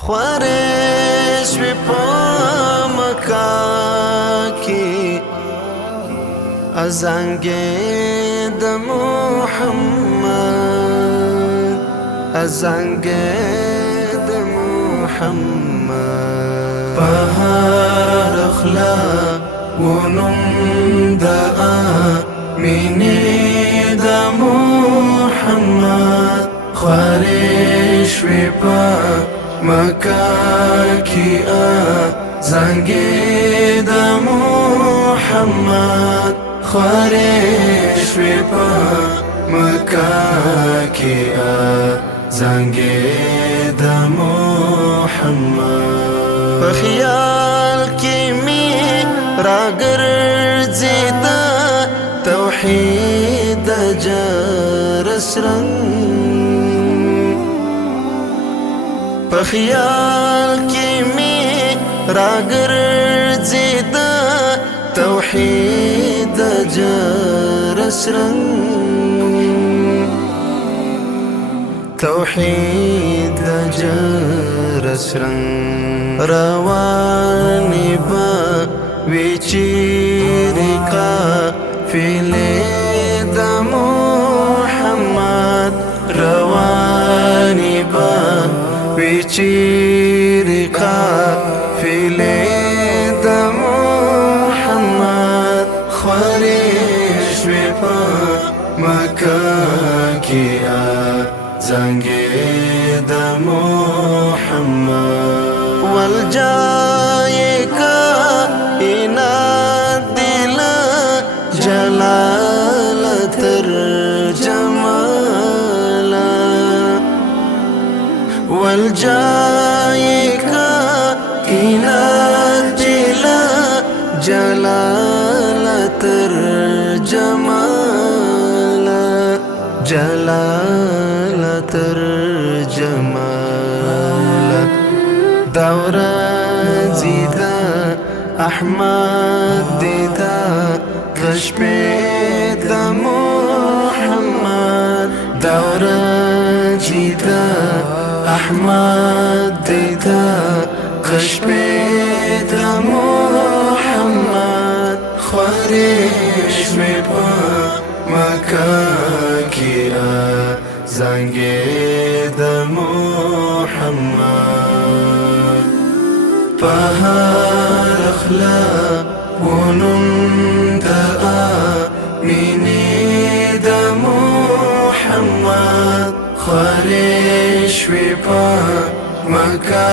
خوارش وی پا مکا کی ازانگ د محمد ازانگ د محمد بهار اخلا ونم دا مینی دا محمد خوارش وی پا مکا کی ازانگ د محمد خوارش وی پا مکا کی ازانگ د محمد بخیال کی می راگرزی دا توحید جرس رنگ بخیال کی می راگرزی دا توحید جرس رنگ توحید جرس رنگ روانی با ویچیری قافله دا محمد روانی با ویچیری قافله دا محمد خوارش وی پا مکا کی ازانگ د محمد والجای کائنات دل جلال ترجمال والجای کائنات دل جلال ترجمال جلال ترجمال دورا زیدا احمد دیدا کشپی دا محمد دورا زیدا احمد دیدا کشپی دا محمد خوارش وی پا مکا کی ازانگ د محمد بهار اخلا ونم دا مینی دا محمد خوارش وی پا مکا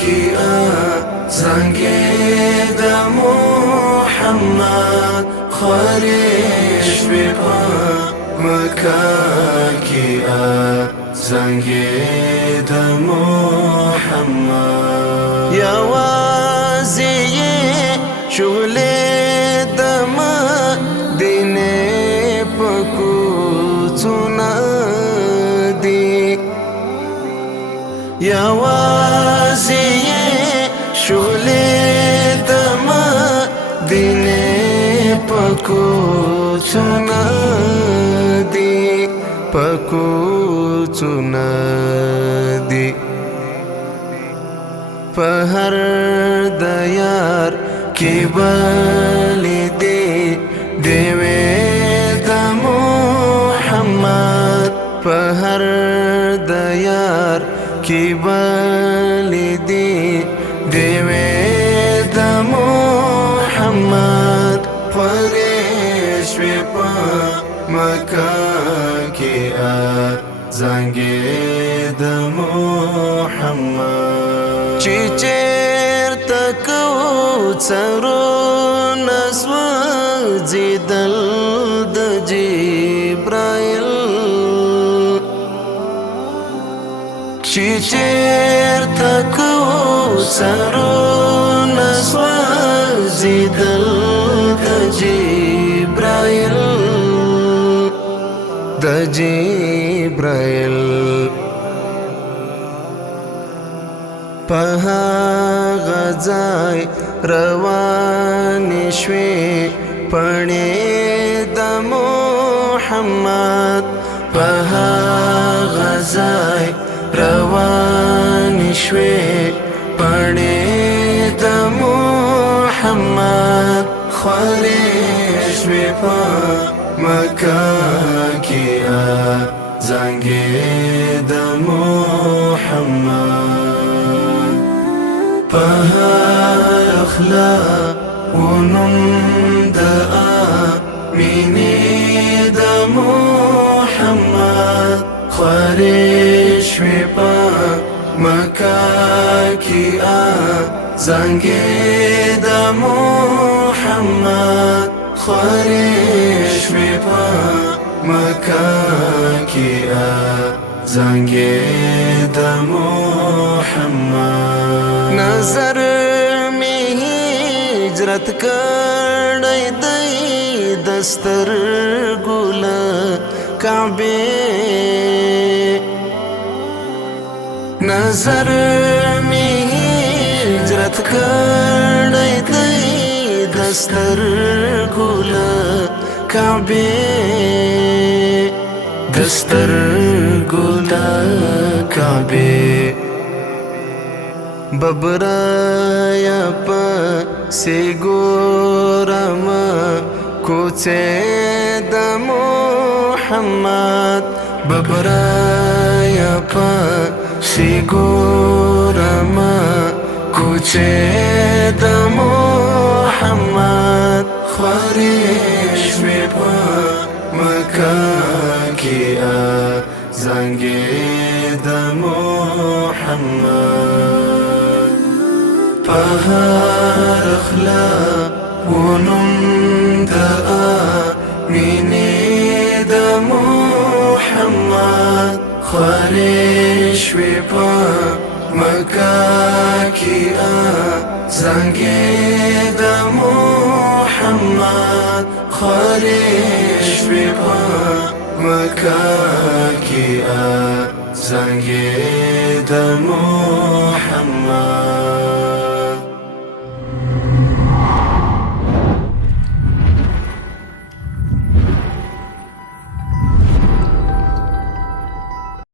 کی ازانگ د محمد خوارش وی پا مکا کی ازانگ د محمد یا وازی شغل د مدینه پکو چنا دی یا وازی شغل د مدینه پکو چنا دی پکو چنا دی پہر دیار کی بالی دی دیوے دا محمد پہر دیار کی بالی دی دیوے دا محمد خوارش وی پا مکا کی ازانگ د محمد چی چیر تکو چرو نسو زیدل د جبرائیل چی چیر تکو چرو نسو زیدل د جبرائیل د جبرائیل پها غزای روانی شوی پڑی د محمد پها غزای روانی شوی مکه کیا زنګې د محمد په هر اخلاق ونم د مینې د محمد خورې شوې په مکه کیا زنګې د محمد خورې شوې په مکه کیا زنګې د محمد نظر می هجرت کړی دی دستر ګل کعبه نظر می هجرت کړی دی دستر ګل کعبه دستر ګل کعبه ببرایا پا سی ګورم کوڅه د محمد ببرایا پا سی ګورم کوڅه د محمد خورې شوې په مکه کیا زنګې د محمد په هر اخلاق ونم د مینې د محمد خورې شوې په مکه کیا زنګې د محمد خورې شوې په مکه کیا زنګې د محمد